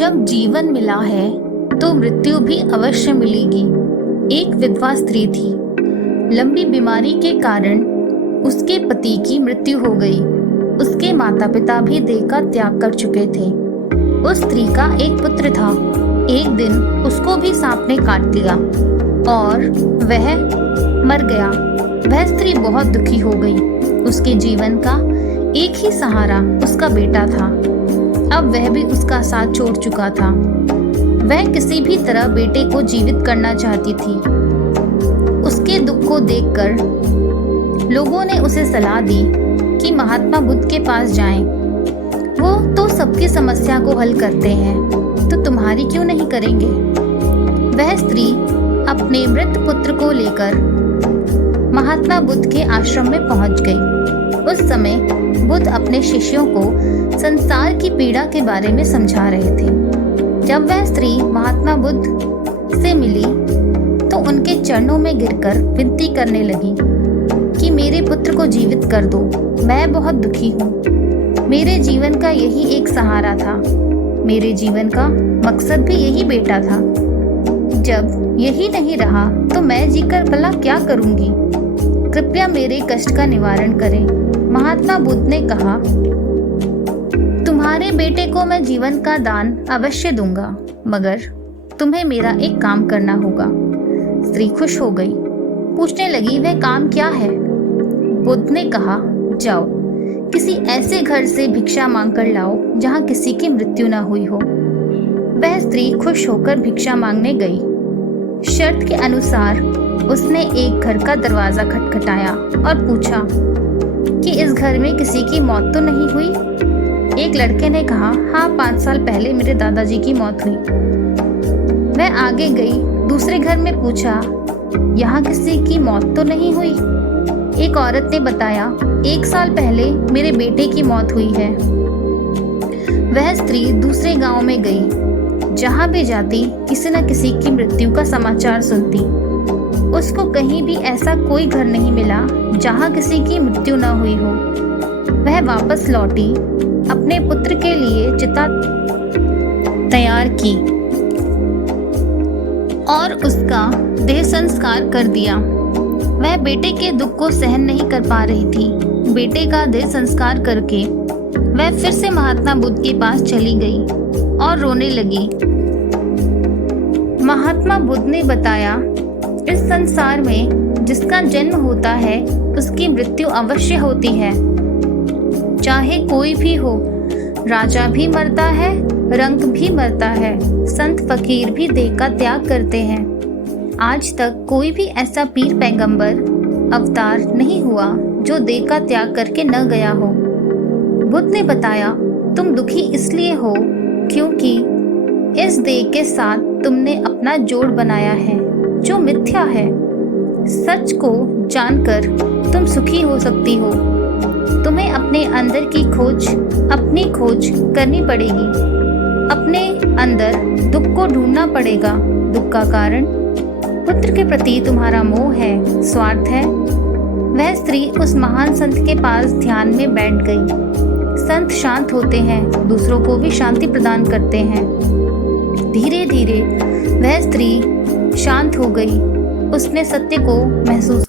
जब जीवन मिला है तो मृत्यु भी अवश्य मिलेगी। एक विधवा स्त्री थी। लंबी बीमारी के कारण उसके पति की मृत्यु हो गई। उसके माता पिता भी देह का त्याग कर चुके थे। उस स्त्री का एक पुत्र था। एक दिन उसको भी सांप ने काट लिया और वह मर गया। वह स्त्री बहुत दुखी हो गई। उसके जीवन का एक ही सहारा उसका बेटा था। अब वह भी उसका साथ छोड़ चुका था। वह किसी भी तरह बेटे को जीवित करना चाहती थी। उसके दुख को देखकर लोगों ने उसे सलाह दी कि महात्मा बुद्ध के पास जाएं। वो तो सबकी समस्या को हल करते हैं, तो तुम्हारी क्यों नहीं करेंगे? वह स्त्री अपने मृत पुत्र को लेकर महात्मा बुद्ध के आश्रम में पहुंच गई। उस समय बुद्ध अपने शिष्यों को संसार की पीड़ा के बारे में समझा रहे थे। जब वह स्त्री महात्मा बुद्ध से मिली तो उनके चरणों में गिरकर विनती करने लगी कि मेरे पुत्र को जीवित कर दो। मैं बहुत दुखी हूँ। मेरे जीवन का यही एक सहारा था। मेरे जीवन का मकसद भी यही बेटा था। जब यही नहीं रहा तो मैं जीकर भला क्या करूँगी? कृपया मेरे कष्ट का निवारण करें। महात्मा बुद्ध ने कहा, तुम्हारे बेटे को मैं जीवन का दान अवश्य दूंगा, मगर तुम्हें मेरा एक काम करना होगा। स्त्री खुश हो गई। पूछने लगी, वह काम क्या है? बुद्ध ने कहा, जाओ किसी ऐसे घर से भिक्षा मांगकर लाओ जहाँ किसी की मृत्यु न हुई हो। वह स्त्री खुश होकर भिक्षा मांगने गई। शर्त के अनुसार उसने एक घर का दरवाजा खटखटाया और पूछा कि इस घर में किसी की मौत तो नहीं हुई? एक लड़के ने कहा, हाँ, 5 साल पहले मेरे दादाजी की मौत हुई। वह आगे गई। दूसरे घर में पूछा, यहाँ किसी की मौत तो नहीं हुई? एक औरत ने बताया, 1 साल पहले मेरे बेटे की मौत हुई है। वह स्त्री दूसरे गांव में गई। जहाँ भी जाती किसी न किसी की मृत्यु का समाचार सुनती। उसको कहीं भी ऐसा कोई घर नहीं मिला जहाँ किसी की मृत्यु न हुई हो। वह वापस लौटी, अपने पुत्र के लिए चिता तैयार की और उसका देह संस्कार कर दिया। वह बेटे के दुख को सहन नहीं कर पा रही थी। बेटे का देह संस्कार करके वह फिर से महात्मा बुद्ध के पास चली गई और रोने लगी। महात्मा बुद्ध ने बताया, इस संसार में जिसका जन्म होता है उसकी मृत्यु अवश्य होती है। चाहे कोई भी हो, राजा भी मरता है, रंक भी मरता है, संत फकीर भी देह का त्याग करते हैं। आज तक कोई भी ऐसा पीर पैगंबर अवतार नहीं हुआ जो देह का त्याग करके न गया हो। बुद्ध ने बताया, तुम दुखी इसलिए हो क्योंकि इस देह के साथ तुमने अपना जोड़ बनाया है जो मिथ्या है। सच को जानकर तुम सुखी हो सकती हो। तुम्हें अपने अंदर की खोज, अपनी खोज करनी पड़ेगी। अपने अंदर दुख को ढूंढना पड़ेगा। दुख का कारण पुत्र के प्रति तुम्हारा मोह है, स्वार्थ है। वह स्त्री उस महान संत के पास ध्यान में बैठ गई। संत शांत होते हैं, दूसरों को भी शांति प्रदान करते हैं। धीरे धीरे वह स्त्री शांत हो गई। उसने सत्य को महसूस